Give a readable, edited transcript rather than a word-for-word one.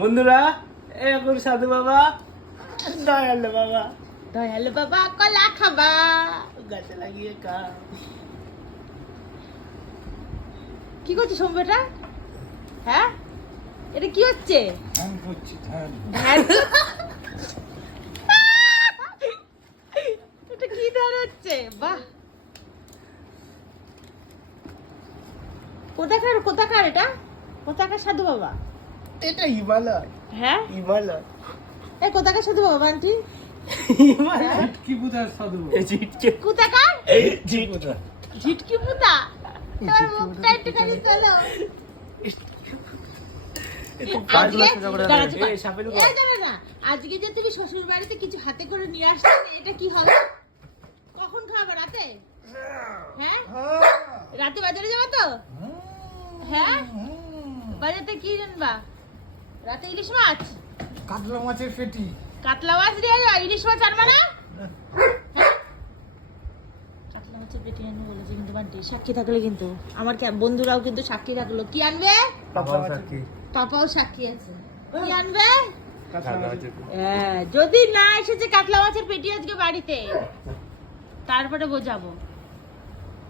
বন্ধুরা এখন সাধু বাবা দয়ালু বাবা দয়ালু বাবা কলা খাবা গাছে লাগিয়ে খা। কি করছিস সোমবেটা? হ্যাঁ এটা কি হচ্ছে? ধ্যান করছি ধ্যান। ধ্যান? এটা কি ধ্যান হচ্ছে? বাহ, কোথাকার এটা? কোথাকার সাধু বাবা? এটা হিমালয়, হ্যাঁ হিমালয়, এই কোথাকার সাধু বাবা আন্টি? হিমালয়। কি বুঝার সাধু? ঝিটকে কোথাকার? ঝিটকে ঝিটকি পুতা। তোমার মুখটা একটুখানি তোলো। আজকে দাঁড়া, চুপ কর। এই সাপের উপর। এই দাঁড়া না, আজকে যে তুমি শ্বশুর বাড়িতে কিছু হাতে করে নিয়ে আসলে এটা কি হবে? কখন খাবে? রাতে? হ্যাঁ রাতে বাজারে যাবো তো? হ্যাঁ বাজারতে কি জানবা? রাতে ইলিশ মাছ, কাতলা মাছের পেটি। কাতলা মাছ দিয়ে ইলিশ মাছ আনবা না? হ্যাঁ? কাতলা মাছের পেটি আনবে বলেছে কিন্তু বান্টি, সাক্ষী থাকলে কিন্তু আমার বন্ধুরাও কিন্তু সাক্ষী থাকলো। কি আনবে? পাপাও সাক্ষী আছে। কি আনবে? হ্যাঁ, যদি না এসেছে কাতলা মাছের পেটি আজকে বাড়িতে, তারপরে বোঝাবো।